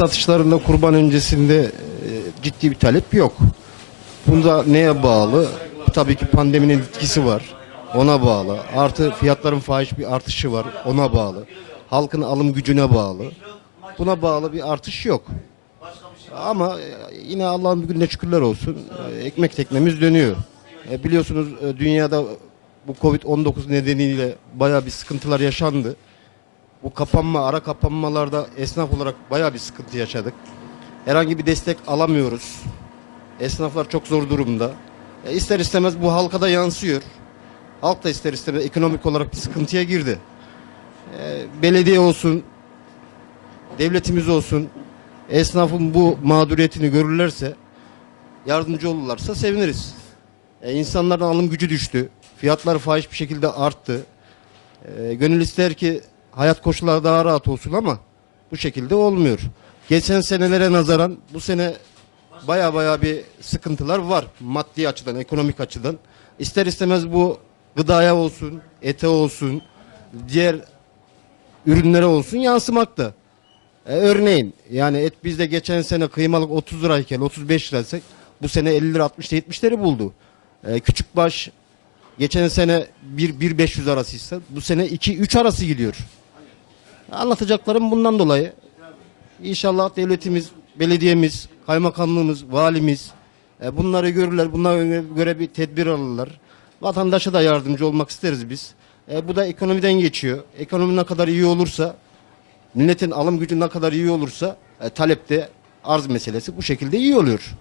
satışlarında kurban öncesinde e, ciddi bir talep yok. Bunda neye bağlı? Tabii ki pandeminin etkisi var. Ona bağlı. Artı fiyatların fahiş bir artışı var. Ona bağlı. Halkın alım gücüne bağlı. Buna bağlı bir artış yok. Ama e, yine Allah'ın bir gününe şükürler olsun. e, Ekmek teknemiz dönüyor. E, Biliyorsunuz e, dünyada bu Covid-19 nedeniyle bayağı bir sıkıntılar yaşandı. Bu kapanma, ara kapanmalarda esnaf olarak bayağı bir sıkıntı yaşadık. Herhangi bir destek alamıyoruz. Esnaflar çok zor durumda. E, ister istemez bu halka da yansıyor. Halk da ister istemez ekonomik olarak bir sıkıntıya girdi. E, belediye olsun, devletimiz olsun, esnafın bu mağduriyetini görürlerse, yardımcı olurlarsa seviniriz. E, insanların alım gücü düştü. Fiyatlar fahiş bir şekilde arttı. E, gönül ister ki hayat koşulları daha rahat olsun ama bu şekilde olmuyor. Geçen senelere nazaran bu sene baya baya bir sıkıntılar var maddi açıdan, ekonomik açıdan. İster istemez bu gıdaya olsun, ete olsun, diğer ürünlere olsun yansımakta. E, örneğin yani et bizde geçen sene kıymalık 30 lirayken 35 liraysak bu sene 50 lira 60 lira 70'leri buldu. E, küçük baş geçen sene 1 1 500 arasıysa bu sene 2 3 arası gidiyor. Anlatacaklarım bundan dolayı. İnşallah devletimiz, belediyemiz, kaymakamlığımız, valimiz e, bunları görürler. Bunlara göre bir tedbir alırlar. Vatandaşa da yardımcı olmak isteriz biz. E, bu da ekonomiden geçiyor. Ekonomi ne kadar iyi olursa, milletin alım gücü ne kadar iyi olursa e, talepte arz meselesi bu şekilde iyi oluyor.